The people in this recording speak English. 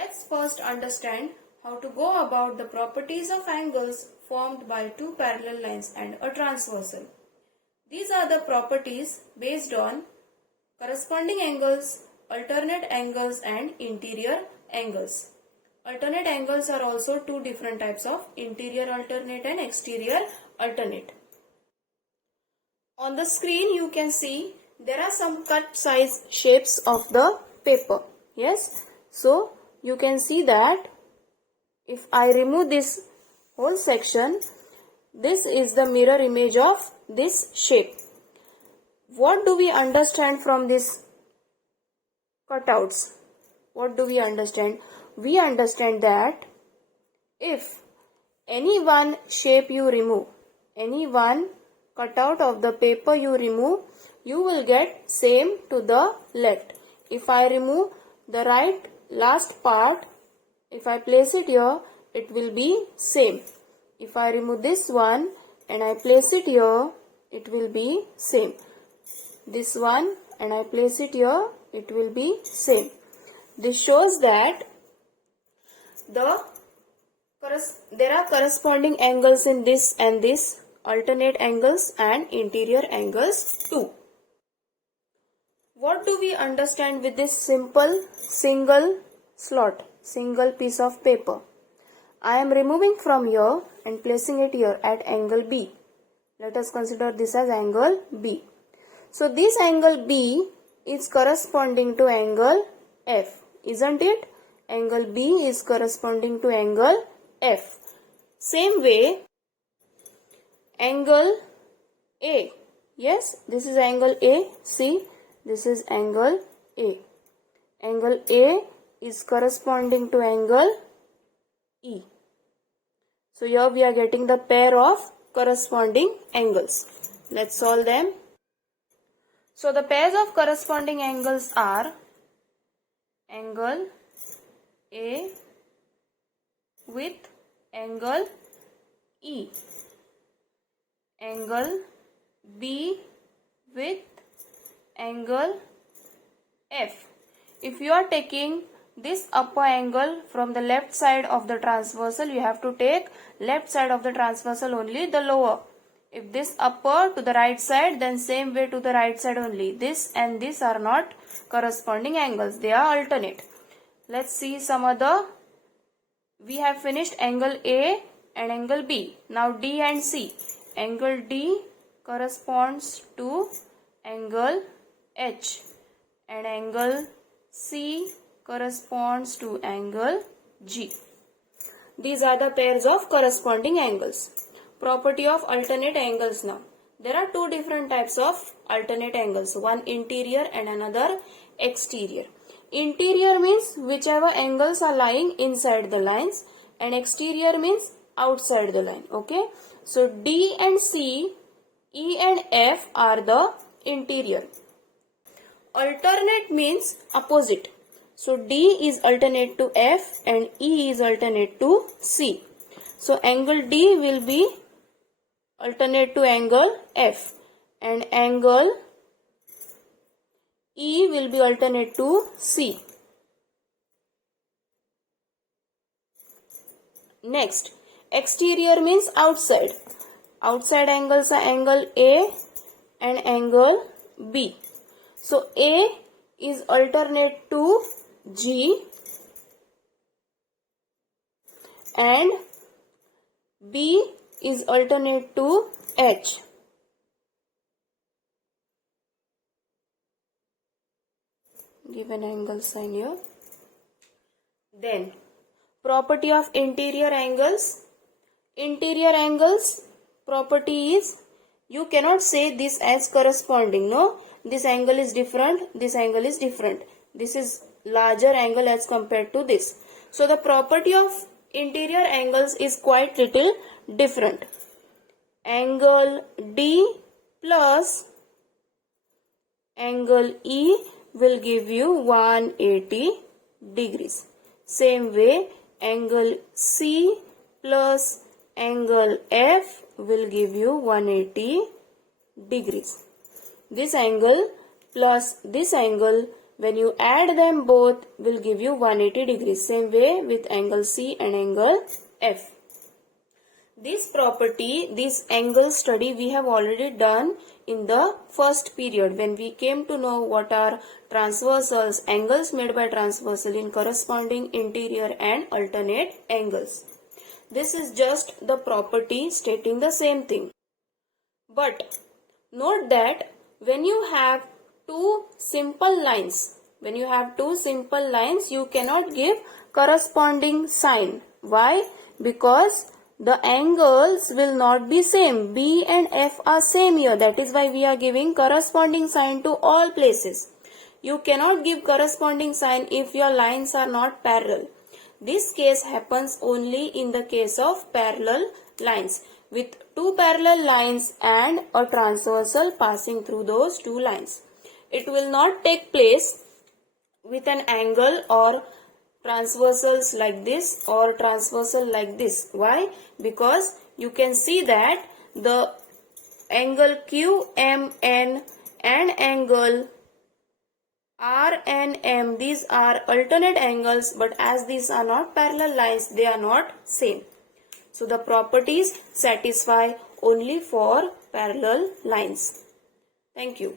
Let's first understand how to go about the properties of angles formed by two parallel lines and a transversal. These are the properties based on corresponding angles, alternate angles and interior angles. Alternate angles are also two different types of interior alternate and exterior alternate. On the screen you can see there are some cut size shapes of the paper. Yes, so you can see that if I remove this whole section, this is the mirror image of this shape. What do we understand from these cutouts? What do we understand? We understand that if any one shape you remove, any one cutout of the paper you remove, you will get same to the left. If I remove the right last part, if I place it here, it will be same. If I remove this one and I place it here, it will be same. This one and I place it here, it will be same. This shows that there are corresponding angles in this and this, alternate angles and interior angles too. What do we understand with this simple single slot, single piece of paper? I am removing from here and placing it here at angle B. Let us consider this as angle B. So this angle B is corresponding to angle F, isn't it? Angle B is corresponding to angle F. Same way, angle A. Yes, this is angle A. See, this is angle A. Angle A is corresponding to angle E. So here we are getting the pair of corresponding angles. Let's solve them. So the pairs of corresponding angles are angle A with angle E, angle B with angle F. If you are taking this upper angle from the left side of the transversal, you have to take left side of the transversal only, the lower. If this upper to the right side, then same way to the right side only. This and this are not corresponding angles, they are alternate. Let's see some other. We have finished angle A and angle B. Now D and C. Angle D corresponds to angle H and angle C corresponds to angle G. These are the pairs of corresponding angles. Property of alternate angles now. There are two different types of alternate angles. One interior and another exterior. Interior means whichever angles are lying inside the lines and exterior means outside the line. Okay. So D and C, E and F are the interior. Alternate means opposite. So D is alternate to F and E is alternate to C. So angle D will be alternate to angle F and angle E will be alternate to C. Next, exterior means outside. Outside angles are angle A and angle B. So A is alternate to G and B is alternate to H. Give an angle sign here. Then, property of interior angles. Interior angles property is, you cannot say this as corresponding. No, this angle is different, this angle is different. This is larger angle as compared to this. So the property of interior angles is quite little different. Angle D plus angle E will give you 180 degrees. Same way, angle C plus angle F will give you 180 degrees. This angle plus this angle When you add them both will give you 180 degrees. Same way with angle C and angle F. This property, this angle study we have already done in the first period when we came to know what are transversals, angles made by transversal in corresponding interior and alternate angles. This is just the property stating the same thing. But note that when you have two simple lines, you cannot give corresponding sign. Why? Because the angles will not be same. B and F are same here. That is why we are giving corresponding sign to all places. You cannot give corresponding sign if your lines are not parallel. This case happens only in the case of parallel lines, with two parallel lines and a transversal passing through those two lines. It will not take place with an angle or transversals like this or transversal like this. Why? Because you can see that the angle QMN and angle RNM, these are alternate angles, but as these are not parallel lines, they are not same. So the properties satisfy only for parallel lines. Thank you.